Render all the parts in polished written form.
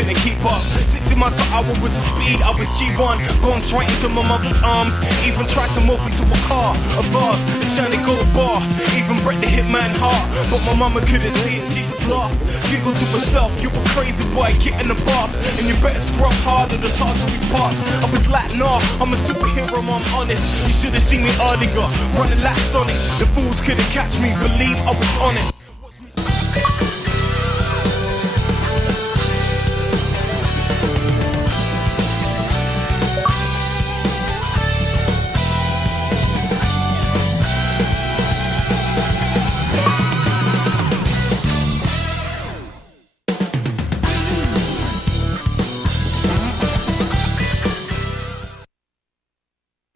couldn't keep up. 60 miles per hour was the speed, I was G1, going straight into my mother's arms. Even tried to move into a car, a bars, a shiny gold bar. Even break the hitman heart, but my mama couldn't see it, she just laughed. Giggled to herself, you a crazy boy, get in the bath. And you better scrub harder, there's hard to these parts. I was like, nah, I'm a superhero, I'm honest. You should've seen me earlier, running laps on it. The fools couldn't catch me, believe I was on it.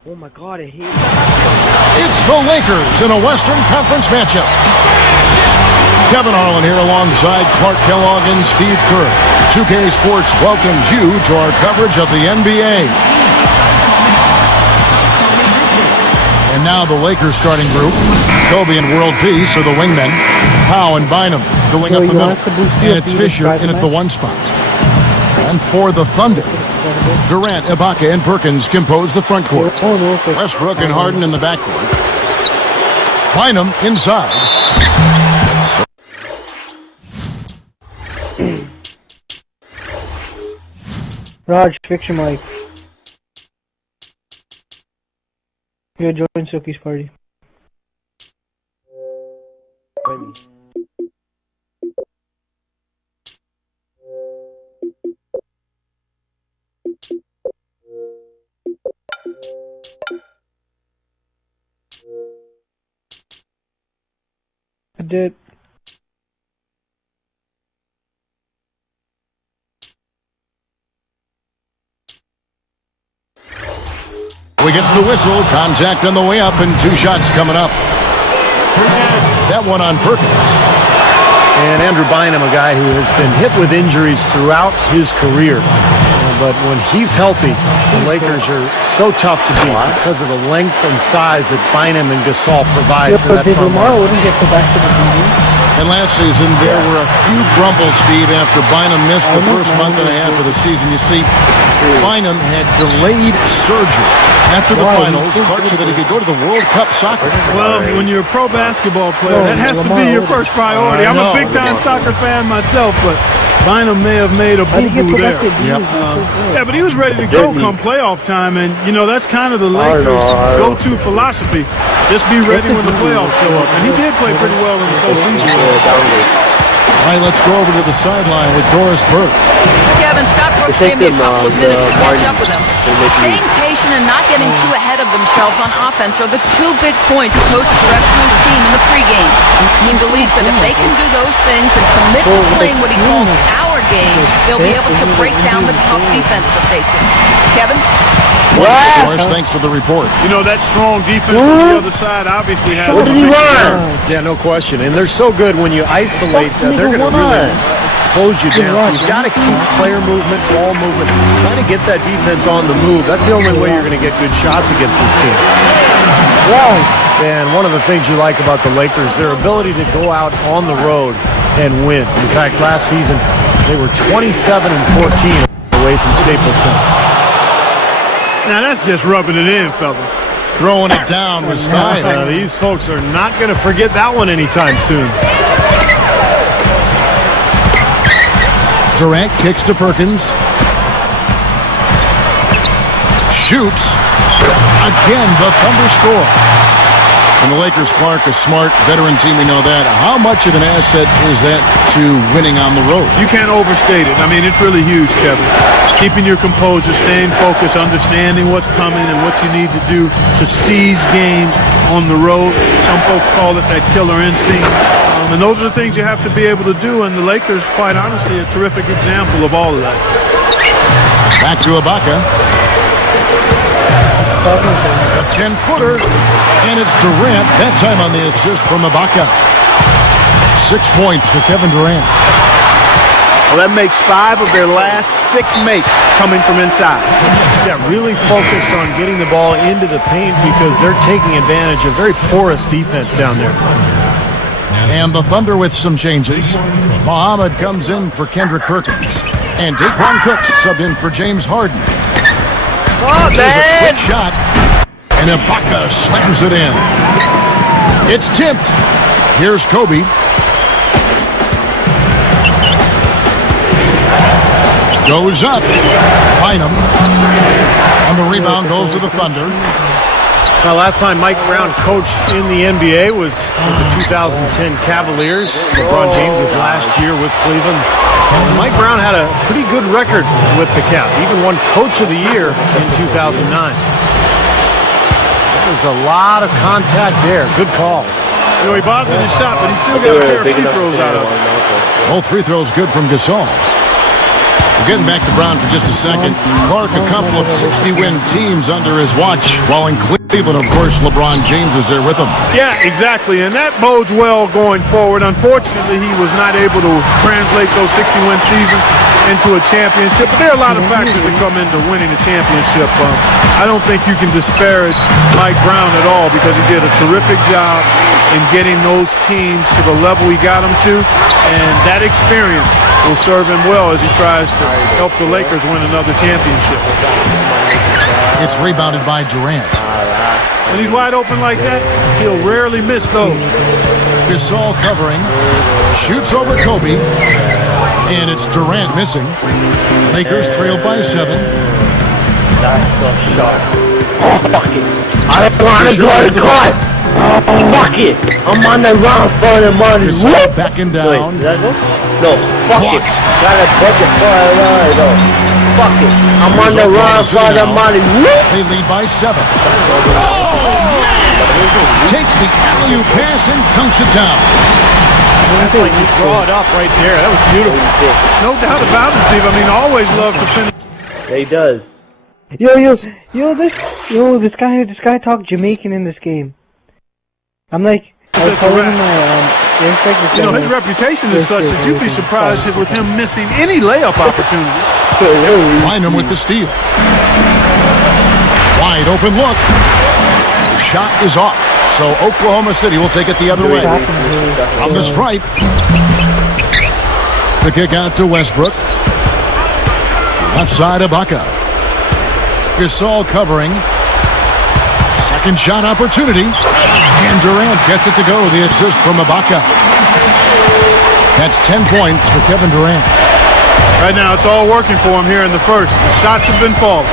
Oh my God, I hate it. It's the Lakers in a Western Conference matchup. Kevin Harlan here alongside Clark Kellogg and Steve Kerr. 2K Sports welcomes you to our coverage of the NBA. And now the Lakers starting group. Kobe and World Peace are the wingmen. Powell and Bynum filling up the middle. And it's Fisher in at the 1 spot. And for the Thunder, Durant, Ibaka, and Perkins compose the front court. Westbrook and Harden in the backcourt. Bynum inside. Raj, fix your mic. Here, join Soki's party. I did. We gets the whistle, contact on the way up, and 2 shots coming up. That one on Perkins. And Andrew Bynum, a guy who has been hit with injuries throughout his career. But when he's healthy, the Lakers are so tough to beat because of the length and size that Bynum and Gasol provide for that front line. Wouldn't get to back to the meeting. And last season, there were a few grumbles, Steve, after Bynum missed the first month and a half of the season. You see, Bynum had delayed surgery. After the finals, Clark said that he could go to the World Cup soccer. Well, when you're a pro basketball player, that has to be your first priority. I'm a big-time soccer fan myself, but Bynum may have made a boo-boo there. Yeah, but he was ready to go come playoff time, and, you know, that's kind of the Lakers' go-to philosophy. Just be ready when the playoffs show up. And he did play pretty well in the postseason. All right, let's go over to the sideline with Doris Burke. Kevin, Scott Brooks gave me a couple of minutes to catch up with him. Staying patient and not getting too ahead of themselves on offense are the 2 big points Coach stressed to his team in the pregame. He believes that if they can do those things and commit to playing what he calls our game, they'll be able to break down the tough defense they're facing. Kevin? Doris, thanks for the report. You know, that strong defense on the other side obviously has a big chance. Yeah, no question. And they're so good when you isolate, they're going to really close you down. So you've got to keep player movement, ball movement, trying to get that defense on the move. That's the only way you're going to get good shots against this team. And one of the things you like about the Lakers, their ability to go out on the road and win. In fact, last season, they were 27-14 away from Staples Center. Now, that's just rubbing it in, fellas. Throwing it down with style. These folks are not going to forget that one anytime soon. Durant kicks to Perkins. Shoots. Again, the Thunder score. And the Lakers, Clark, a smart veteran team, we know that. How much of an asset is that to winning on the road? You can't overstate it. I mean, it's really huge, Kevin. Keeping your composure, staying focused, understanding what's coming and what you need to do to seize games on the road. Some folks call it that killer instinct. And those are the things you have to be able to do, and the Lakers, quite honestly, a terrific example of all of that. Back to Ibaka. A 10-footer, and it's Durant. That time on the assist from Ibaka. 6 points for Kevin Durant. Well, that makes 5 of their last 6 makes coming from inside. Yeah, really focused on getting the ball into the paint because they're taking advantage of very porous defense down there. And the Thunder with some changes. Muhammad comes in for Kendrick Perkins. And Daquan Cooks subbed in for James Harden. Oh, There's a man! quick shot. And Ibaka slams it in. It's tipped. Here's Kobe. Goes up. Bynum. And the rebound goes to the Thunder. Now, last time Mike Brown coached in the NBA was with the 2010 Cavaliers. LeBron James' last year with Cleveland. Mike Brown had a pretty good record with the Cavs. He even won Coach of the Year in 2009. There's a lot of contact there. Good call. You know, he bothered his shot, but he still got a pair of free throws out of it. Both free throws good from Gasol. We're getting back to Brown for just a second. Clark, a couple of 60-win teams under his watch, while in Cleveland, of course, LeBron James was there with him. Yeah, exactly, and that bodes well going forward. Unfortunately, he was not able to translate those 60-win seasons into a championship, but there are a lot of factors that come into winning a championship. I don't think you can disparage Mike Brown at all because he did a terrific job in getting those teams to the level he got them to, and that experience will serve him well as he tries to help the Lakers win another championship. It's rebounded by Durant. When he's wide open like that, he'll rarely miss those. Gasol covering, shoots over Kobe, and it's Durant missing. Lakers trailed by 7. That's so sharp. Oh, fuck it. I don't want to go to court. Oh, fuck it. I'm on the run for the money. Gasol backing down. Wait, no, fuck Clocked. it. Gotta book it for a run, though. Fuck it. I'm on the run for the money. They lead by 7. Takes the alley-oop pass and dunks it down. That's like you draw it up right there. That was beautiful. No doubt about it, Steve. I mean, I always love to finish. Yeah, he does. This guy talked Jamaican in this game. I'm like, I was telling him You know, his reputation is such that you'd be surprised with him missing any layup opportunity. Bynum with the steal. Wide open look. The shot is off. So Oklahoma City will take it the other way. On the stripe. The kick out to Westbrook. Left side Ibaka. Gasol covering. Second shot opportunity. And Durant gets it to go. The assist from Ibaka. That's 10 points for Kevin Durant. Right now, it's all working for him here in the first. The shots have been falling.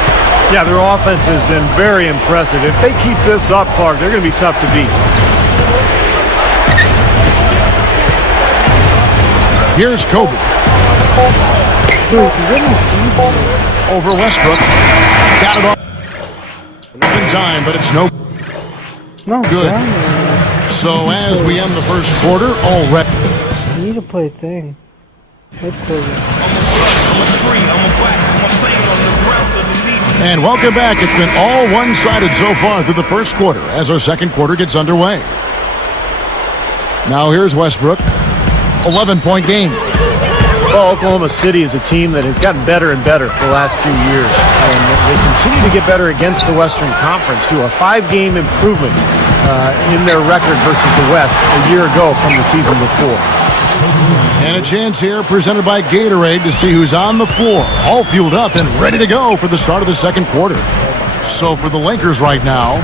Yeah, their offense has been very impressive. If they keep this up, Clark, they're going to be tough to beat. Here's Kobe. Over Westbrook. Got it off. In time, but it's no good. So as we end the first quarter, already. You need to play a thing. And welcome back. It's been all one-sided so far through the first quarter as our second quarter gets underway. Now here's Westbrook. 11-point game. Well, Oklahoma City is a team that has gotten better and better the last few years. And they continue to get better against the Western Conference, to a 5-game improvement in their record versus the West a year ago from the season before. And a chance here presented by Gatorade to see who's on the floor, all fueled up and ready to go for the start of the second quarter. So for the Lakers right now,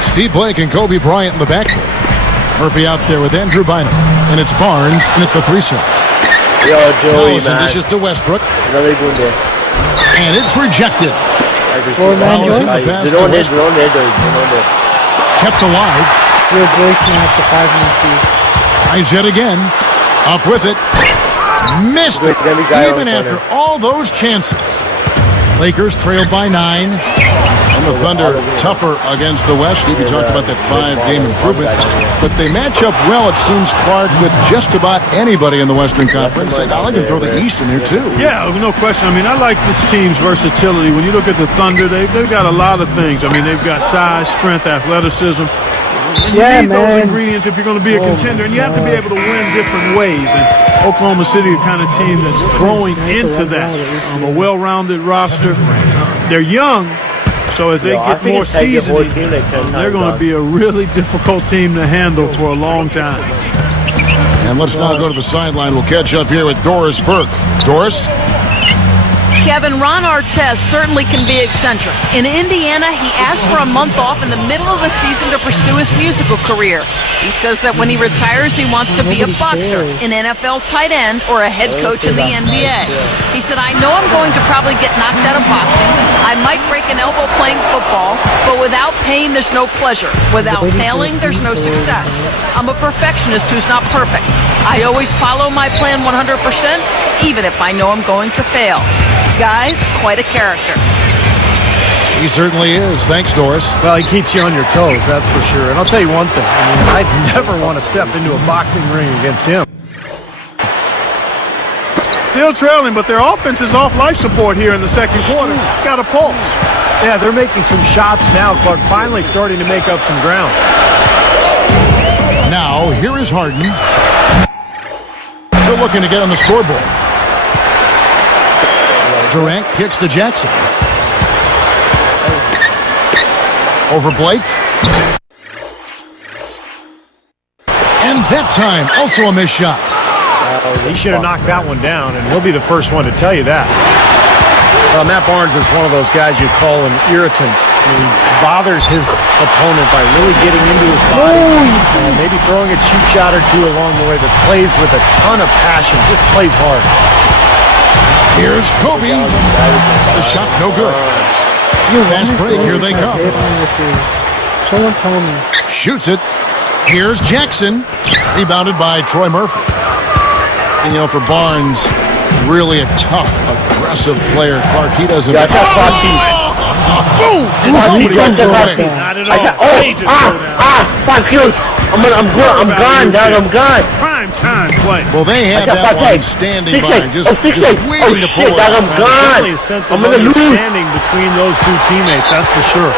Steve Blake and Kobe Bryant in the backcourt. Murphy out there with Andrew Bynum, and it's Barnes in at the 3 slot. Yo, Joey, Allison man. dishes to Westbrook, Another good day. and it's rejected. Allison, the pass to Westbrook. Kept alive. You're breaking up the 5-minute lead. Tries yet again. Up with it. Missed it. Even after all those chances. Lakers trailed by 9. And the Thunder tougher against the West. You talked about that 5-game improvement. But they match up well, it seems, Clark, with just about anybody in the Western Conference. And I can throw the East in there, too. Yeah, no question. I mean, I like this team's versatility. When you look at the Thunder, they've got a lot of things. I mean, they've got size, strength, athleticism. And you need those ingredients if you're going to be a contender, and you have to be able to win different ways. And Oklahoma City, the kind of team that's growing into that. A well-rounded roster. They're young, so as they get more seasoning, they're going to be a really difficult team to handle for a long time. And let's now go to the sideline. We'll catch up here with Doris Burke. Doris? Kevin, Ron Artest certainly can be eccentric. In Indiana, he asked for a month off in the middle of the season to pursue his musical career. He says that when he retires, he wants to be a boxer, an NFL tight end, or a head coach in the NBA. He said, I know I'm going to probably get knocked out of boxing. I might break an elbow playing football, but without pain, there's no pleasure. Without failing, there's no success. I'm a perfectionist who's not perfect. I always follow my plan 100%, even if I know I'm going to fail. Guys, quite a character. He certainly is. Thanks, Doris. Well, he keeps you on your toes, that's for sure. And I'll tell you one thing. I mean, I'd never want to step into a boxing ring against him. Still trailing, but their offense is off life support here in the second quarter. It's got a pulse. Yeah, they're making some shots now, Clark, finally starting to make up some ground. Now, here is Harden. Still looking to get on the scoreboard. Durant kicks to Jackson. Over Blake. And that time, also a missed shot. He should have knocked that one down, and he'll be the first one to tell you that. Matt Barnes is one of those guys you call an irritant. I mean, he bothers his opponent by really getting into his body and maybe throwing a cheap shot or two along the way, but plays with a ton of passion, just plays hard. Here's Kobe. The shot no good. Fast break, here they come. Someone tell me. Shoots it. Here's Jackson. Rebounded by Troy Murphy. And, you know, for Barnes, really a tough, aggressive player. Clark, he doesn't... Boom! And nobody can go away. Not at all. Fuck you. I'm gone, dog. I'm gone. Prime time play. Well, they have that one standing by, just waiting to pull it I'm out. gone. Definitely a sense of I'm gonna lose. understanding between those two teammates, that's for sure.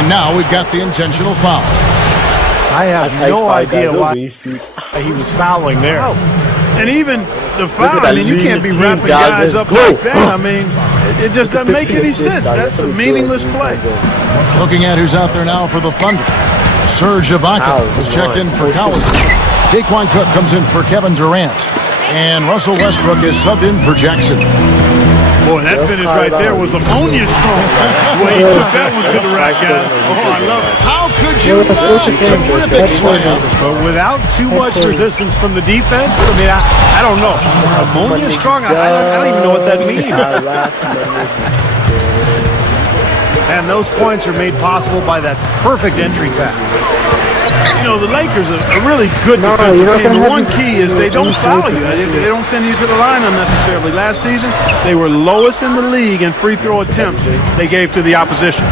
And now we've got the intentional foul. I have no idea why he was fouling there. And even the foul, that I mean, you can't be lean wrapping team, dog. guys up Go. like that. I mean, it just doesn't make any sense. That's a meaningless play. Looking at who's out there now for the Thunder. Serge Ibaka has checked in for Collison. Daquan Cook comes in for Kevin Durant. And Russell Westbrook is subbed in for Jackson. Boy, that finish right there was ammonia strong. The way he took that one to the rack, guys. Oh, I love it. How could you not? Terrific slam. But without too much resistance from the defense, I mean, I don't know. Ammonia strong? I don't even know what that means. And those points are made possible by that perfect entry pass. You know, the Lakers are a really good defensive team. The one key is they don't foul you. They don't send you to the line unnecessarily. Last season, they were lowest in the league in free throw attempts they gave to the opposition.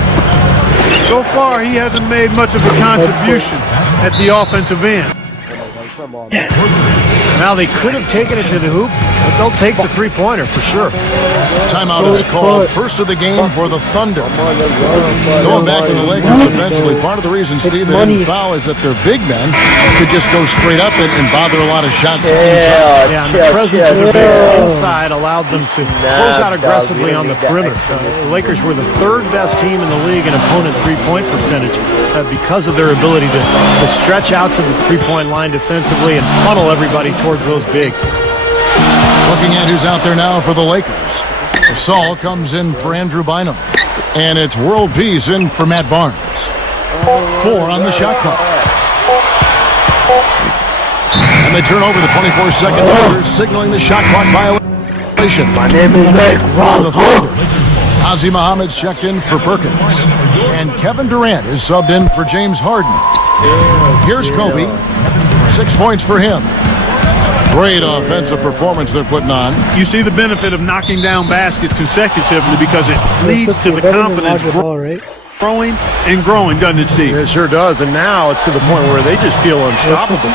So far, he hasn't made much of a contribution at the offensive end. Now, they could have taken it to the hoop, but they'll take the three-pointer for sure. Timeout is called. First of the game for the Thunder. Going back to the Lakers defensively, part of the reason, Steve, they didn't foul is that their big men could just go straight up and bother a lot of shots inside. Yeah, and the presence of their bigs inside allowed them to close out aggressively on the perimeter. The Lakers were the third best team in the league in opponent three-point percentage because of their ability to stretch out to the three-point line defensively and funnel everybody towards those bigs. Looking at who's out there now for the Lakers. Saul comes in for Andrew Bynum. And it's World Peace in for Matt Barnes. 4 on the shot clock. And they turn over the 24-second buzzer, signaling the shot clock violation. My name is Nick. For the Thunder. Ozzie Muhammad's checked in for Perkins. And Kevin Durant is subbed in for James Harden. Here's Kobe. 6 points for him. Great offensive performance they're putting on. You see the benefit of knocking down baskets consecutively because it leads to the confidence growing and growing, doesn't it, Steve? It sure does, and now it's to the point where they just feel unstoppable.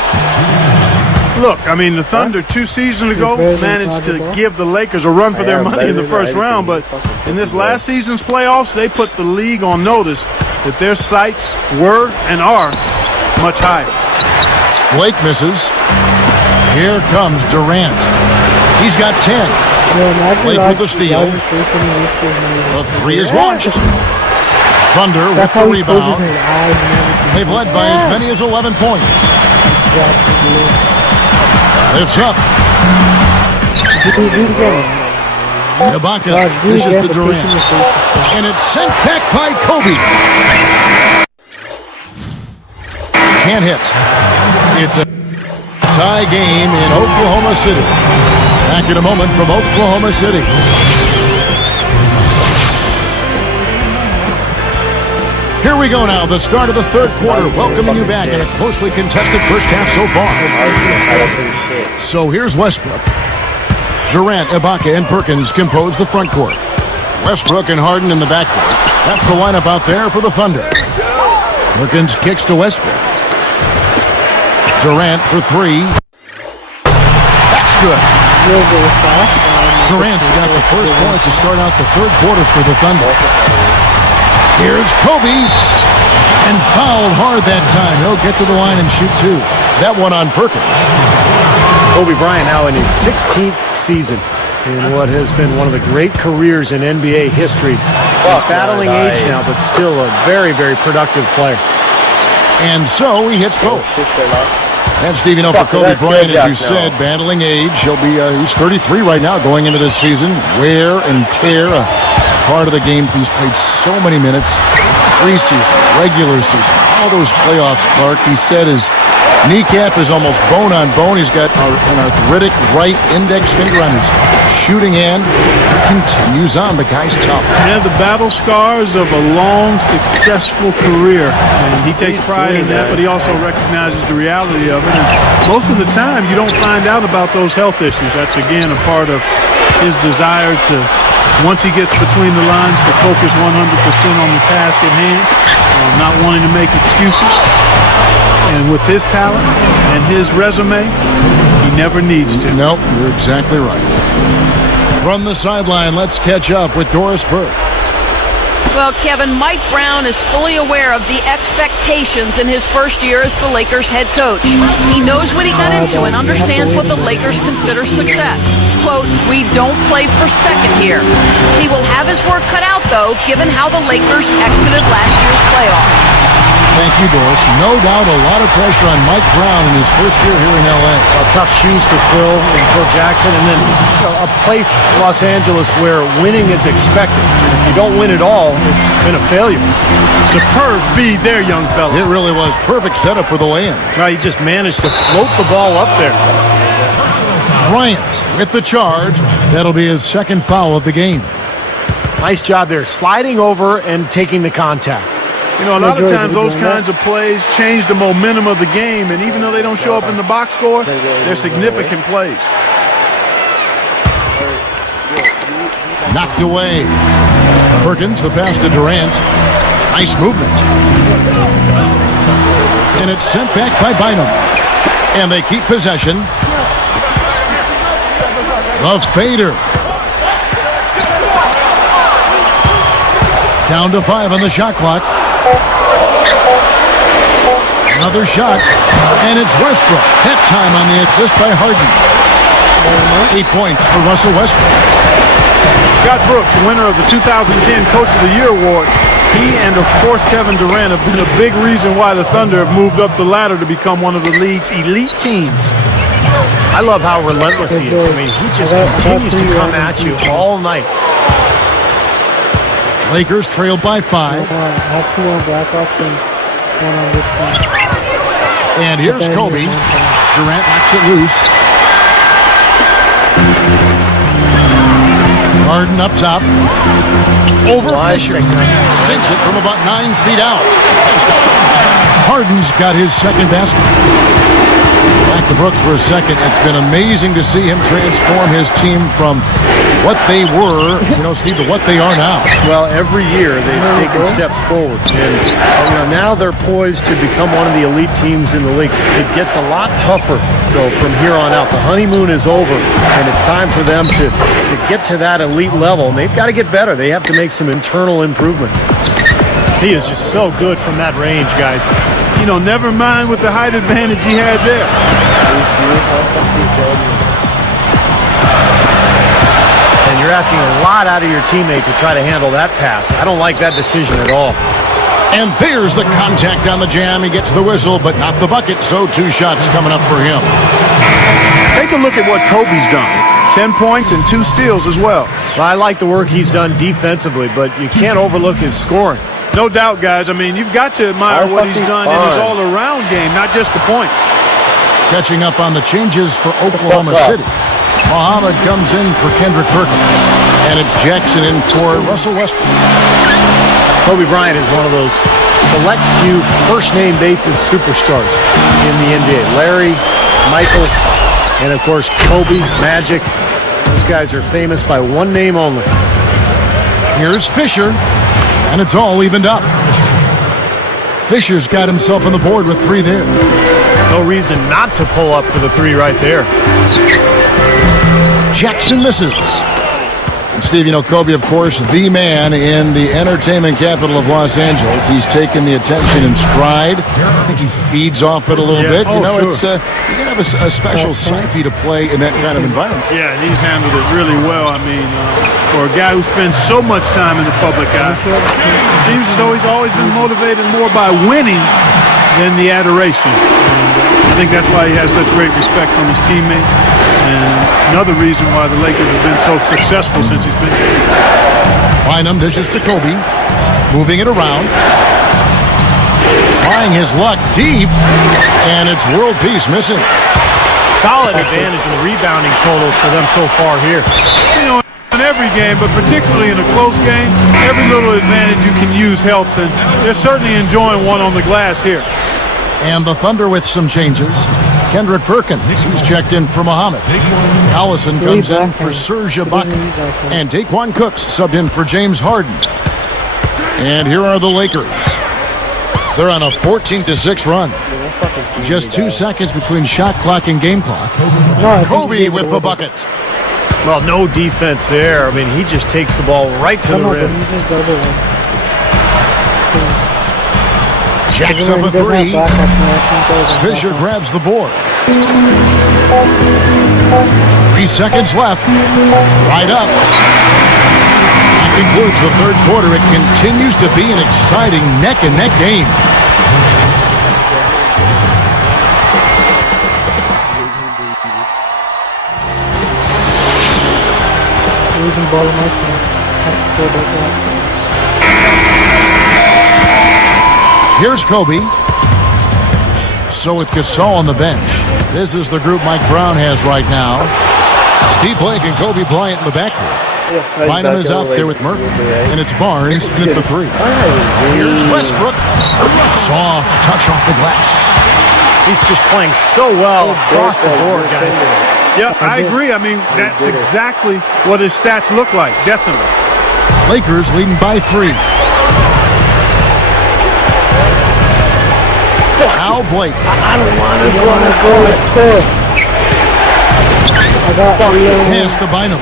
Look, I mean, the Thunder 2 seasons ago managed to give the Lakers a run for their money in the first round, but in this last season's playoffs, they put the league on notice that their sights were and are much higher. Blake misses. Here comes Durant. He's got 10. Blake with the steal. The 3 is launched. Thunder with the rebound. They've led by as many as 11 points. Lifts up. Ibaka dishes to Durant. And it's sent back by Kobe. Can't hit. It's a tie game in Oklahoma City. Back in a moment from Oklahoma City. Here we go now, the start of the third quarter. Welcoming you back in a closely contested first half so far. So here's Westbrook. Durant, Ibaka, and Perkins compose the front court. Westbrook and Harden in the backcourt. That's the lineup out there for the Thunder. Perkins kicks to Westbrook. Durant for three. That's good. Durant's got the first points to start out the third quarter for the Thunder. Here's Kobe. And fouled hard that time. He'll get to the line and shoot two. That one on Perkins. Kobe Bryant now in his 16th season in what has been one of the great careers in NBA history. He's battling age now, but still a very, very productive player. And so he hits both. And Stevie, for Kobe Bryant, as you said, battling age. He's 33 right now going into this season. Wear and tear, a part of the game. He's played so many minutes. Preseason, regular season, all those playoffs, Clark. He said his kneecap is almost bone on bone. He's got an arthritic right index finger on his shooting hand. He continues on. The guy's tough. Yeah, the battle scars of a long, successful career. And he takes pride in that, but he also recognizes the reality of it. And most of the time, you don't find out about those health issues. That's, again, a part of his desire to, once he gets between the lines, to focus 100% on the task at hand, not wanting to make excuses. And with his talent and his resume, he never needs to. Nope, you're exactly right. From the sideline, let's catch up with Doris Burke. Well, Kevin, Mike Brown is fully aware of the expectations in his first year as the Lakers head coach. He knows what he got into and understands what the Lakers consider success. Quote, "We don't play for second here." He will have his work cut out, though, given how the Lakers exited last year's playoffs. Thank you, Doris. No doubt a lot of pressure on Mike Brown in his first year here in L.A. Tough shoes to fill in Phil Jackson, and then a place, Los Angeles, where winning is expected. And if you don't win at all, it's been a failure. Superb feed there, young fella. It really was. Perfect setup for the lay-in. He just managed to float the ball up there. Bryant with the charge. That'll be his second foul of the game. Nice job there, sliding over and taking the contact. You know, a lot of times those kinds of plays change the momentum of the game, and even though they don't show up in the box score, they're significant plays. Knocked away. Perkins, the pass to Durant. Nice movement. And it's sent back by Bynum. And they keep possession. The fader. Down to 5 on the shot clock. Another shot, and it's Westbrook. That time on the assist by Harden. 8 points for Russell Westbrook. Scott Brooks, winner of the 2010 Coach of the Year award. He and, of course, Kevin Durant have been a big reason why the Thunder have moved up the ladder to become one of the league's elite teams. I love how relentless he is. I mean, he just continues to come at you all night. Lakers trail by 5. And here's Kobe. Durant knocks it loose. Harden up top. Over Fisher. Sinks it from about 9 feet out. Harden's got his second basket. Back to Brooks for a second. It's been amazing to see him transform his team from what they were, Steve, to what they are now. Well, every year they've taken steps forward. And now they're poised to become one of the elite teams in the league. It gets a lot tougher, though, from here on out. The honeymoon is over, and it's time for them to get to that elite level. And they've got to get better. They have to make some internal improvement. He is just so good from that range, guys. Never mind with the height advantage he had there. And you're asking a lot out of your teammate to try to handle that pass. I don't like that decision at all. And there's the contact on the jam. He gets the whistle, but not the bucket, so 2 shots coming up for him. Take a look at what Kobe's done. 10 points and 2 steals as well. Well, I like the work he's done defensively, but you can't overlook his scoring. No doubt, guys. I mean, you've got to admire what he's done in his all-around game, not just the points. Catching up on the changes for Oklahoma City. Muhammad comes in for Kendrick Perkins. And it's Jackson in for Russell Westbrook. Kobe Bryant is one of those select few first-name basis superstars in the NBA. Larry, Michael, and of course Kobe, Magic. Those guys are famous by one name only. Here's Fisher, and it's all evened up. Fisher's got himself on the board with 3 there. No reason not to pull up for the 3 right there. Jackson misses. And Steve, you know, Kobe, of course, the man in the entertainment capital of Los Angeles. He's taken the attention in stride. I think he feeds off it a little bit. You know, it's you can have a special psyche to play in that kind of environment. Yeah, and he's handled it really well. I mean, for a guy who spends so much time in the public eye, it seems as though he's always been motivated more by winning than the adoration. And I think that's why he has such great respect from his teammates, and another reason why the Lakers have been so successful since he's been here. Bynum dishes to Kobe, moving it around, trying his luck deep, and it's world peace missing. Solid advantage in the rebounding totals for them so far here. You know, in every game, but particularly in a close game, every little advantage you can use helps, and they're certainly enjoying one on the glass here. And the Thunder with some changes. Kendrick Perkins, who's checked in for Muhammad. Allison comes in for Serge Ibaka. And Daquan Cooks subbed in for James Harden. And here are the Lakers. They're on a 14-6 run. Just 2 seconds between shot clock and game clock. Kobe with the bucket. Well, no defense there. I mean, he just takes the ball right to the rim. Jacks up a 3. Fisher grabs the board. 3 seconds left. Right up. That concludes the third quarter. It continues to be an exciting neck-and-neck game. Here's Kobe. So with Gasol on the bench, this is the group Mike Brown has right now. Steve Blake and Kobe Bryant in the backcourt. Bynum is out there with Murphy, and it's Barnes in at the 3. Here's Westbrook. Soft touch off the glass. He's just playing so well across the board, guys. Yeah, I agree. I mean, that's exactly what his stats look like, definitely. Lakers leading by 3. Al Blake. I don't want to go. Pass to Bynum.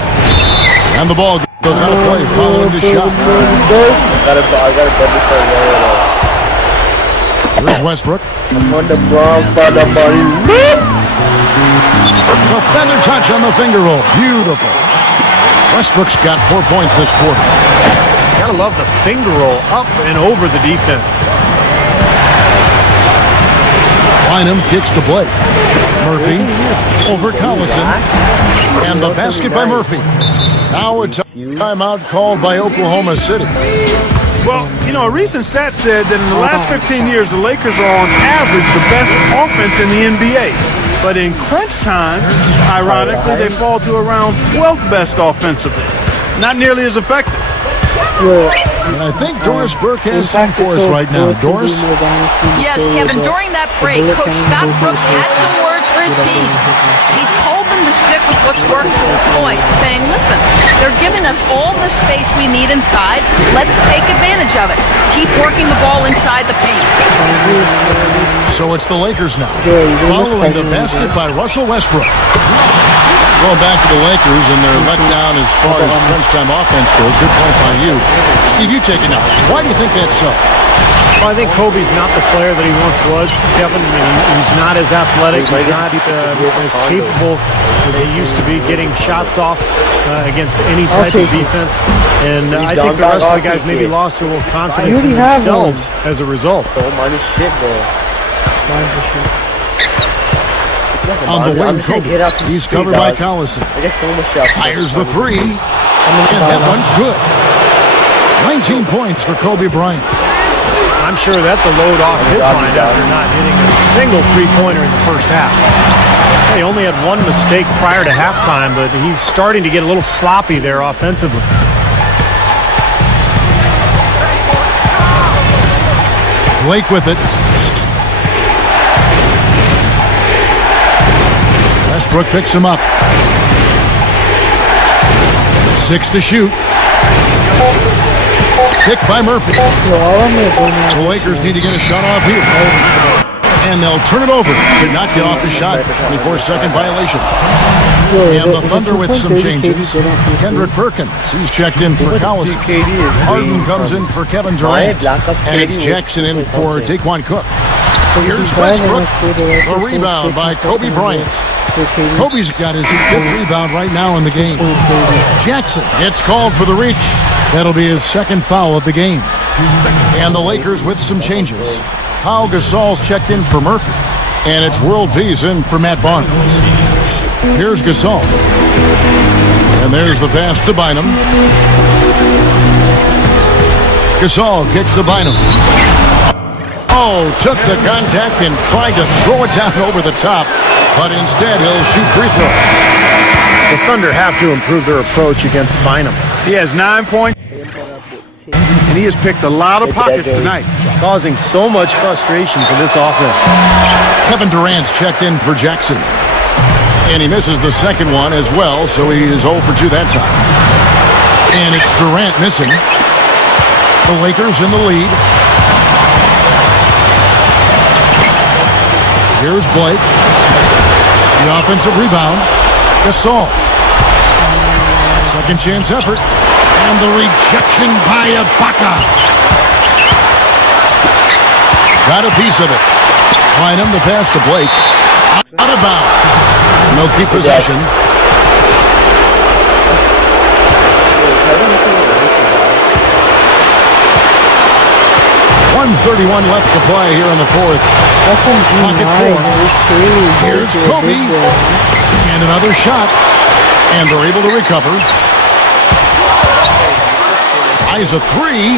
And the ball goes out of play following the shot. I got to Here's Westbrook. I'm on the ground for the body. The feather touch on the finger roll. Beautiful. Westbrook's got 4 points this quarter. Gotta love the finger roll up and over the defense. Bynum kicks to Blake. Murphy over Collison. And the basket by Murphy. Now a timeout called by Oklahoma City. Well, you know, a recent stat said that in the last 15 years, the Lakers are on average the best offense in the NBA. But in crunch time, ironically, they fall to around 12th best offensively. Not nearly as effective. And I think Doris Burke has some for us right now. Doris? Yes, Kevin, during that break, Coach Scott Brooks had some words for his team. He told them to stick with what's worked to this point, saying, listen, they're giving us all the space we need inside. Let's take advantage of it. Keep working the ball inside the paint. So it's the Lakers now, following the basket by Russell Westbrook. Going back to the Lakers, and they're let down as far as crunch time offense goes. Good point by you. Steve, you take it now. Why do you think that's so? Well, I think Kobe's not the player that he once was, Kevin. I mean, he's not as athletic. He's not as capable as he used to be getting shots off against any type of defense. And I think the rest of the guys maybe lost a little confidence in themselves as a result. On the wing, Kobe. He's covered by Collison. Fires the 3. And that one's good. 19 points for Kobe Bryant. I'm sure that's a load off his mind after not hitting a single three-pointer in the first half. He only had one mistake prior to halftime, but he's starting to get a little sloppy there offensively. Blake with it. Westbrook picks him up. 6 to shoot. Picked by Murphy. The Lakers need to get a shot off here. And they'll turn it over. Did not get off his shot. 24-second violation. And the Thunder with some changes. Kendrick Perkins, he's checked in for Collison. Harden comes in for Kevin Durant. And it's Jackson in for Daquan Cook. Here's Westbrook. The rebound by Kobe Bryant. Kobe's got his 5th rebound right now in the game. Jackson gets called for the reach. That'll be his 2nd foul of the game. And the Lakers with some changes. Pau Gasol's checked in for Murphy. And it's World Peace in for Matt Barnes. Here's Gasol. And there's the pass to Bynum. Gasol kicks to Bynum. Oh, took the contact and tried to throw it down over the top. But instead, he'll shoot free throws. The Thunder have to improve their approach against Bynum. He has 9 points, and he has picked a lot of pockets tonight. Causing so much frustration for this offense. Kevin Durant's checked in for Jackson. And he misses the second one as well, so he is 0 for 2 that time. And it's Durant missing. The Lakers in the lead. Here's Blake. The offensive rebound. Gasol. Second chance effort. And the rejection by Ibaka. Got a piece of it. Bynum the pass to Blake. Out of bounds. No keep possession. 1:31 left to play here in the 4th. Pocket 4. Here's Kobe. And another shot. And they're able to recover. Tries a 3.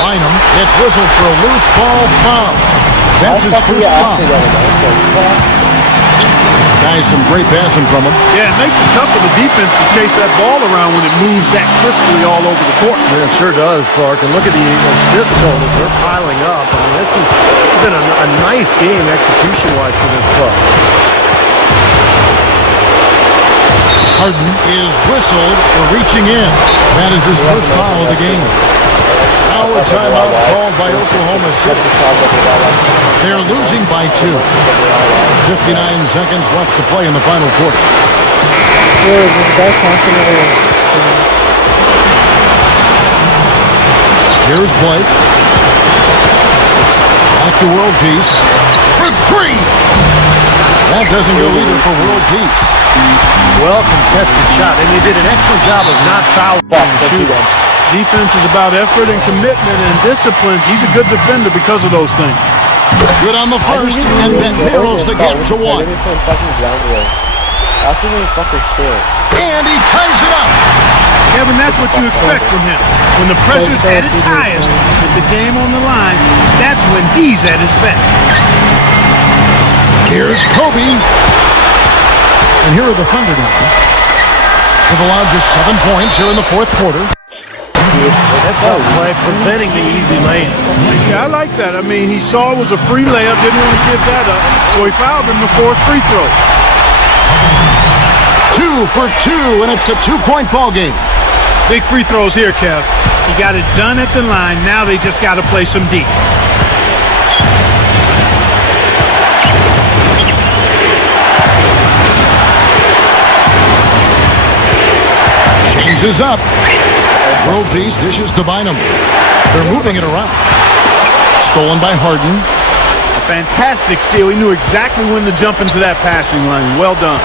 Bynum gets whistled for a loose ball foul. That's his first foul. Guys, some great passing from him. Yeah, it makes it tough for the defense to chase that ball around when it moves that crisply all over the court. Yeah, it sure does, Clark. And look at the assist totals. They're piling up. I mean, this has been a nice game execution-wise for this club. Harden is whistled for reaching in. That is his first foul of the game. Now a timeout called by Oklahoma City. They're losing by 2. 59 seconds left to play in the final quarter. Here's Blake. Back to World Peace. For 3! That doesn't go either for World Peace. Well contested shot, and they did an excellent job of not fouling the shooter. Defense is about effort and commitment and discipline. He's a good defender because of those things. Good on the first, and that narrows the gap to 1. And he ties it up. Kevin, that's what you expect from him. When the pressure's at its highest, with the game on the line, that's when he's at his best. Here's Kobe. And here are the Thunder now. They've allowed just 7 points here in the 4th quarter. That's a play preventing the easy layup. Yeah, I like that. I mean, he saw it was a free layup, didn't want to give that up, so he fouled him to force free throw. 2 for 2, and it's a 2-point ball game. Big free throws here, Kev. He got it done at the line. Now they just got to play some deep. Changes up. World Peace dishes to Bynum. They're moving it around. Stolen by Harden. A fantastic steal. He knew exactly when to jump into that passing lane. Well done.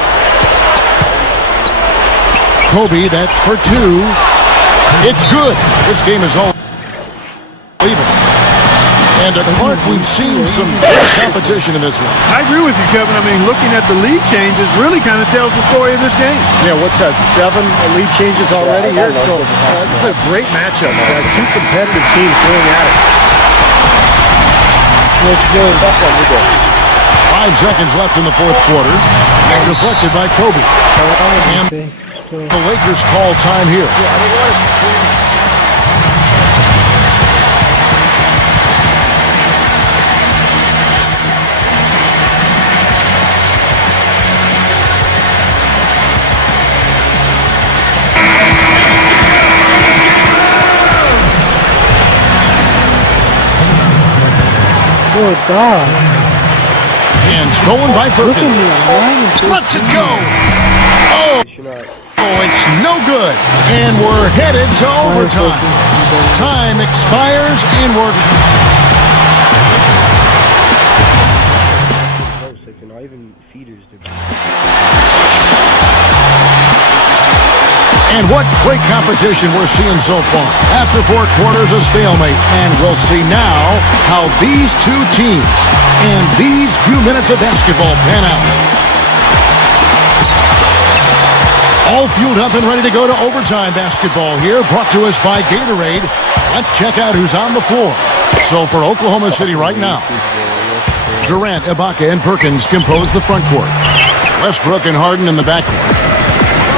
Kobe, that's for 2. It's good. This game is all even. And Clark, we've seen some great competition in this one. I agree with you, Kevin. I mean, looking at the lead changes really kind of tells the story of this game. Yeah, what's that, 7 lead changes already here? So this is a great matchup, guys. Two competitive teams going at it. 5 seconds left in the fourth quarter. Deflected by Kobe. And the Lakers call time here. Good God. And stolen by Look at Perkins. me, I'm lying. Let's it go. Oh, it's no good. And we're headed to overtime. Time expires and we're... And what great competition we're seeing so far. After 4 quarters, a stalemate. And we'll see now how these two teams and these few minutes of basketball pan out. All fueled up and ready to go to overtime basketball here, brought to us by Gatorade. Let's check out who's on the floor. So for Oklahoma City right now, Durant, Ibaka, and Perkins compose the front court. Westbrook and Harden in the backcourt.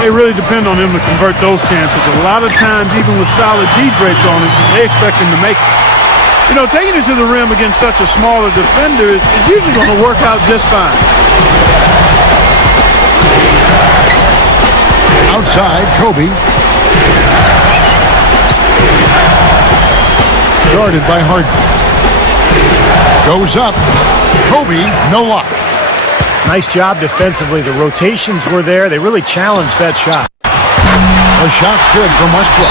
They really depend on him to convert those chances. A lot of times, even with solid D drapes on him, they expect him to make it. You know, taking it to the rim against such a smaller defender is usually going to work out just fine. Outside, Kobe. Guarded by Harden. Goes up. Kobe, no luck. Nice job defensively. The rotations were there. They really challenged that shot. The shot's good from Westbrook.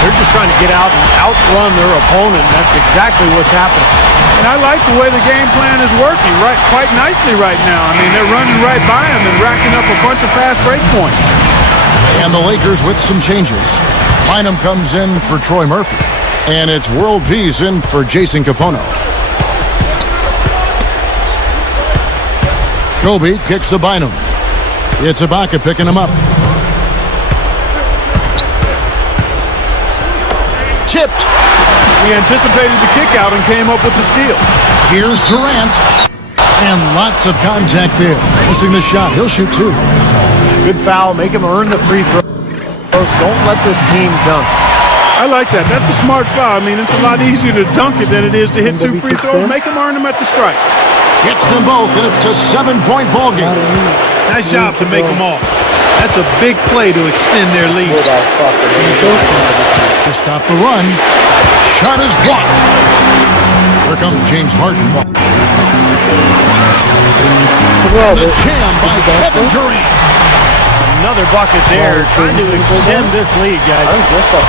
They're just trying to get out and outrun their opponent. That's exactly what's happening. And I like the way the game plan is working quite nicely right now. I mean, they're running right by him and racking up a bunch of fast break points. And the Lakers with some changes. Bynum comes in for Troy Murphy. And it's World Peace in for Jason Capono. Kobe kicks to Bynum. It's Ibaka picking him up. Tipped. He anticipated the kick out and came up with the steal. Here's Durant. And lots of contact there. Missing the shot. He'll shoot 2. Good foul. Make him earn the free throws. Don't let this team dunk. I like that. That's a smart foul. I mean, it's a lot easier to dunk it than it is to hit 2 free throws. Make him earn them at the strike. Hits them both, and it's a 7-point ball game. Nice job to make them all. That's a big play to extend their lead. To stop the run, shot is blocked. Here comes James Harden. The jam by Kevin Durant. Another bucket there, trying to extend this lead, guys.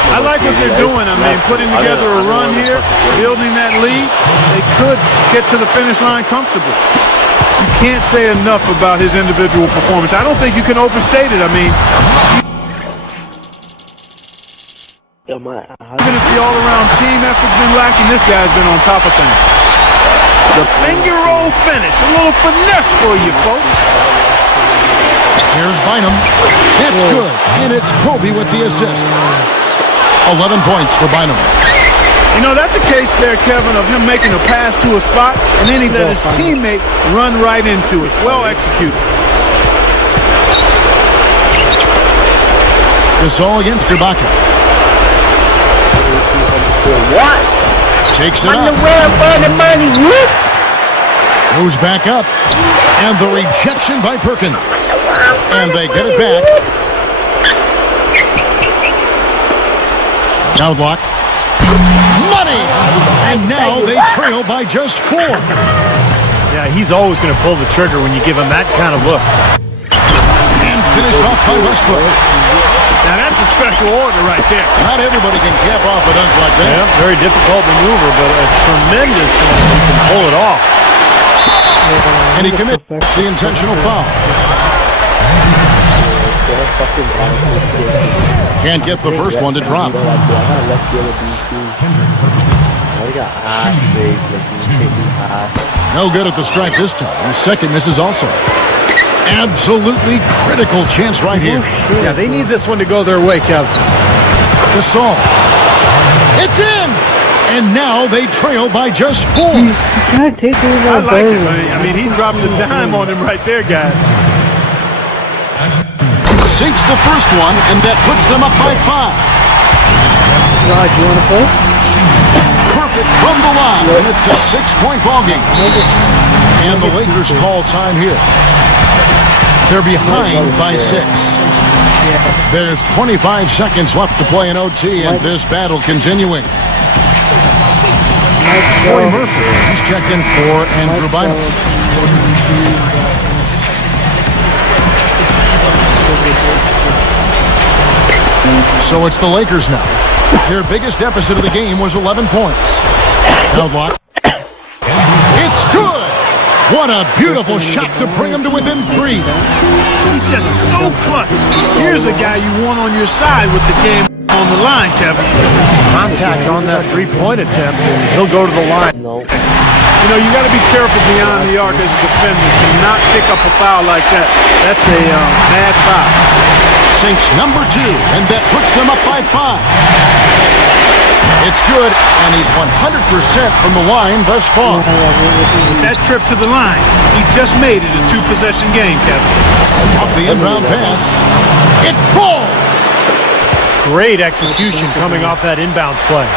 I like what they're doing. I mean, putting together a run here, building that lead. They could get to the finish line comfortably. You can't say enough about his individual performance. I don't think you can overstate it. I mean, even if the all-around team effort's been lacking, this guy's been on top of things. The finger roll finish, a little finesse for you, folks. Here's Bynum. It's good, and it's Kobe with the assist. 11 points for Bynum. You know, that's a case there, Kevin, of him making a pass to a spot, and then he let his teammate run right into it. Well executed. Gasol against Ibaka. What? Takes it On the up. way up on the money, whoop! Moves back up. And the rejection by Perkins. And they get it back. Downlock. Money! And now they trail by just 4. Yeah, he's always going to pull the trigger when you give him that kind of look. And finished off by Westbrook. Now that's a special order right there. Not everybody can cap off a dunk like that. Yeah, very difficult maneuver, but a tremendous one if you can pull it off. And he commits the intentional foul. Can't get the first one to drop. got ass big, like he's taking ass. No good at the stripe this time. His second misses also. Absolutely critical chance right here. Yeah, they need this one to go their way, Kev. Gasol. It's in! And now they trail by just 4. You can't take over I like it. I mean, he dropped a dime on him right there, guys. Sinks the first one, and that puts them up by 5. Rod, you want to play? Perfect from the line, and it's a 6-point ball game. And the Lakers call time here. They're behind by 6. There's 25 seconds left to play in OT, and this battle continuing. Troy Murphy, he's checked in for Andrew Bynum. So it's the Lakers now. Their biggest deficit of the game was 11 points. Now block. It's good! What a beautiful shot to bring him to within 3. He's just so clutch. Here's a guy you want on your side with the game on the line, Kevin. Contact on that three-point attempt, and he'll go to the line. No. You know, you got to be careful beyond the arc as a defender to not pick up a foul like that. That's a bad foul. Sinks number 2, and that puts them up by 5. It's good, and he's 100% from the line thus far. With that trip to the line, he just made it a 2-possession game, Kevin. Off the inbound pass, it falls! Great execution coming off that inbounds play.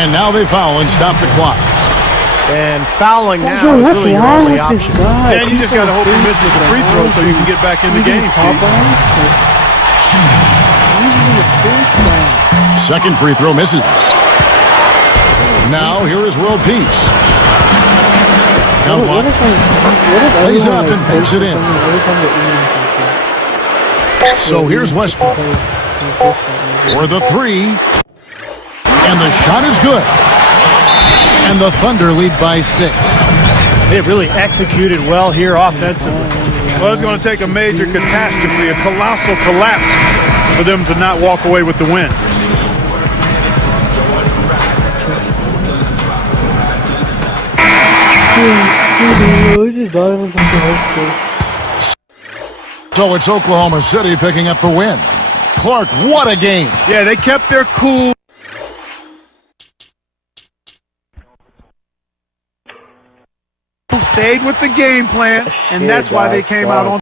And now they foul and stop the clock. And fouling now is really your only option. Yeah, you just got to hope he misses the free throw so you can get back in the game, Steve. Second free throw misses. Now here is world peace. Now block. Lays it up and banks it in. So here's Westbrook for the 3. And the shot is good. And the Thunder lead by 6. They've really executed well here offensively. Well, it's going to take a major catastrophe, a colossal collapse for them to not walk away with the win. So it's Oklahoma City picking up the win. Clark, what a game. Yeah, they kept their cool. Stayed with the game plan, and that's why they came out on